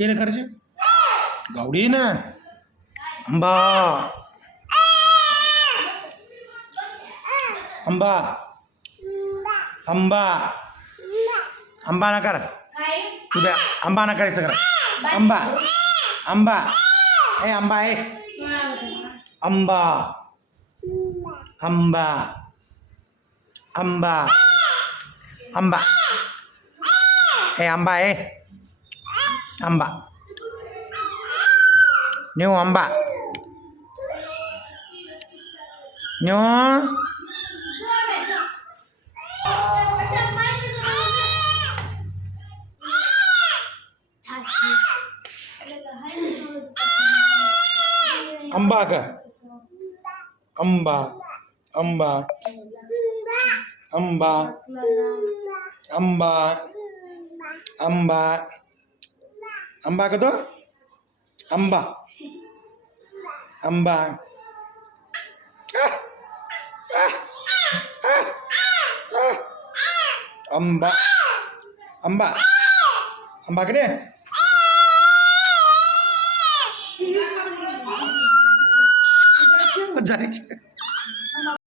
केले करायचे गावडी ना आंबा आंबा आंबा आंबा नकार उद्या आंबा नकारायचं करा आंबा आंबा ए आंबा आहे आंबा आंबा आंबा आंबा हे आंबा आहे आंबा न्यू आंबा न्यू आंबा का आंबा आंबा आंबा आंबा आंबा आंबा का तो आंबा आंबा आंबा आंबा आंबा कडे जायचे